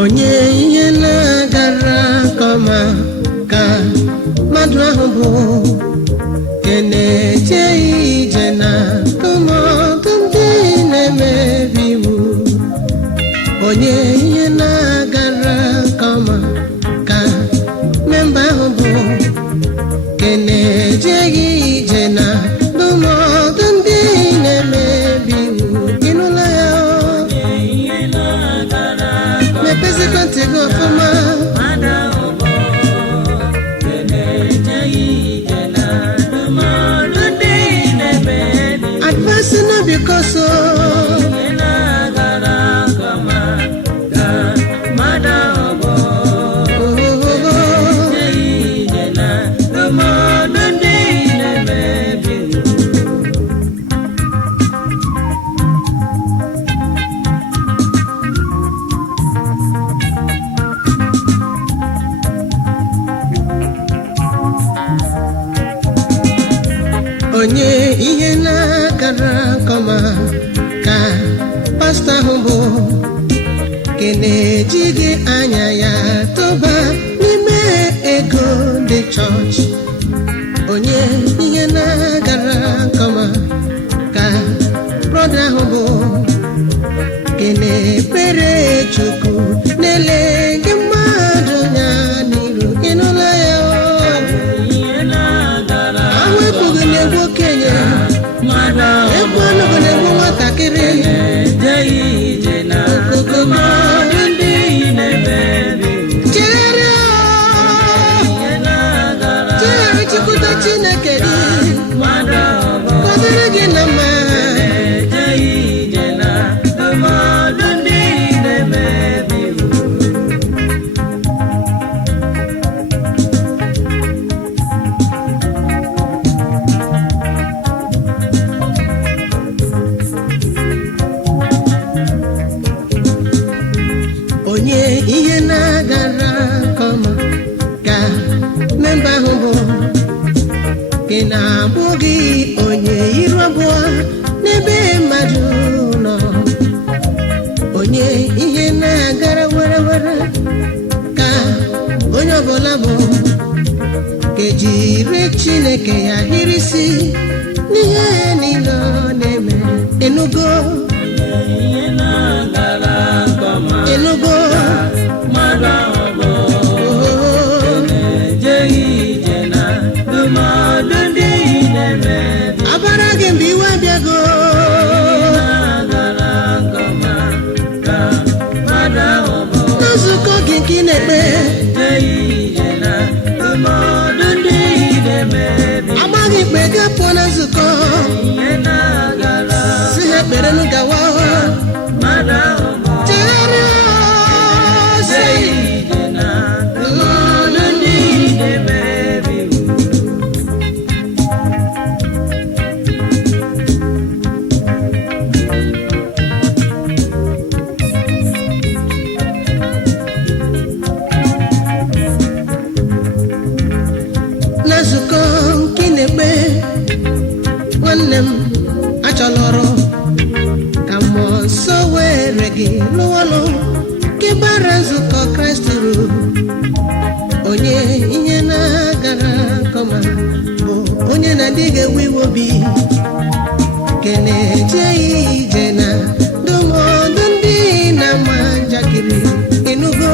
onye ihe na-agara kọma ka mmadụ ahụ bụ na-eje ije na tụmọdụ ndị na-emebi iwu. Onye ihe na-agara kọma ka memba ahụ bụ na-eje ije na tụmọdụ ndị na-emebi iwu. Ịnụla ya? Mepezikwa ntị gị ọfụma. Because onye ihe na-agara kọma ka pastọ ahụ bụ ka na-ejighị anya ya tụba n'ime ego ndị chọọchị. Onye ihe na-agara kọma ka brọda ahụ bụ ka na-ekpere Chukwu na-ele gị mmadụ ya n'iru. Ịnụla ya? Okenye ekwu ọnụgụ na-egbu nwatakịrị chere chikwute Chineke gị kwadoro gị na mma. Onye ihe na-agara kọma ka memba ahụ bụ ka na-abụghị onye iru abụọ n'ebe mmadụ nọ. Onye ihe na-agara were were ka onye ọbụla bụ ka ejiri Chineke ya hirisi n'ihe niile ọ na-eme. Enugo Enugo abara gị mgbe iwe abịago. Nzukọ gị nke ị na-ekpe amaghị ikpe ga-apụ na nzukọ si ha kpere n'ụgawa. Nzukọ nke na-ekpe nwanne m achọlọrọ ka mmụọ nsọ were gị n'ụlọ nke bara nzukọ Kraịst ruru. Onye ihe na-agara kọma bụ onye na-adịghị ewe iwe obi nke na-eje ije na ndụmọdụ ndị na-ama njakịrị. Ịnụgo?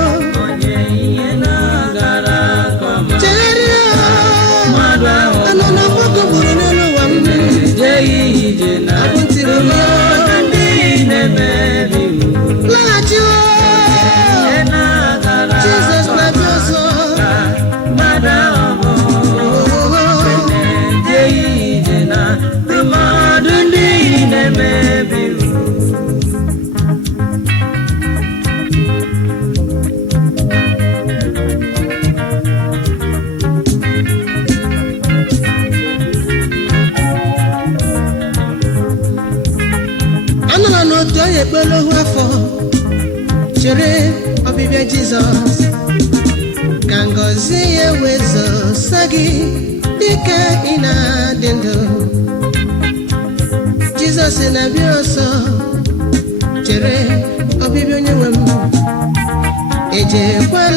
Anọ na mgbakọ buru n'elu ụwa m abụntiri m laghachi. Jizọs na-abịa ọzọ. Anọla n'otu onye ekpere ohu afọ chere ọbịbịa Jizọs ka ngọzi ya wezosa gị dịka ị na-adị ndụ. Jizọs na-abịa ọsọ ejekwa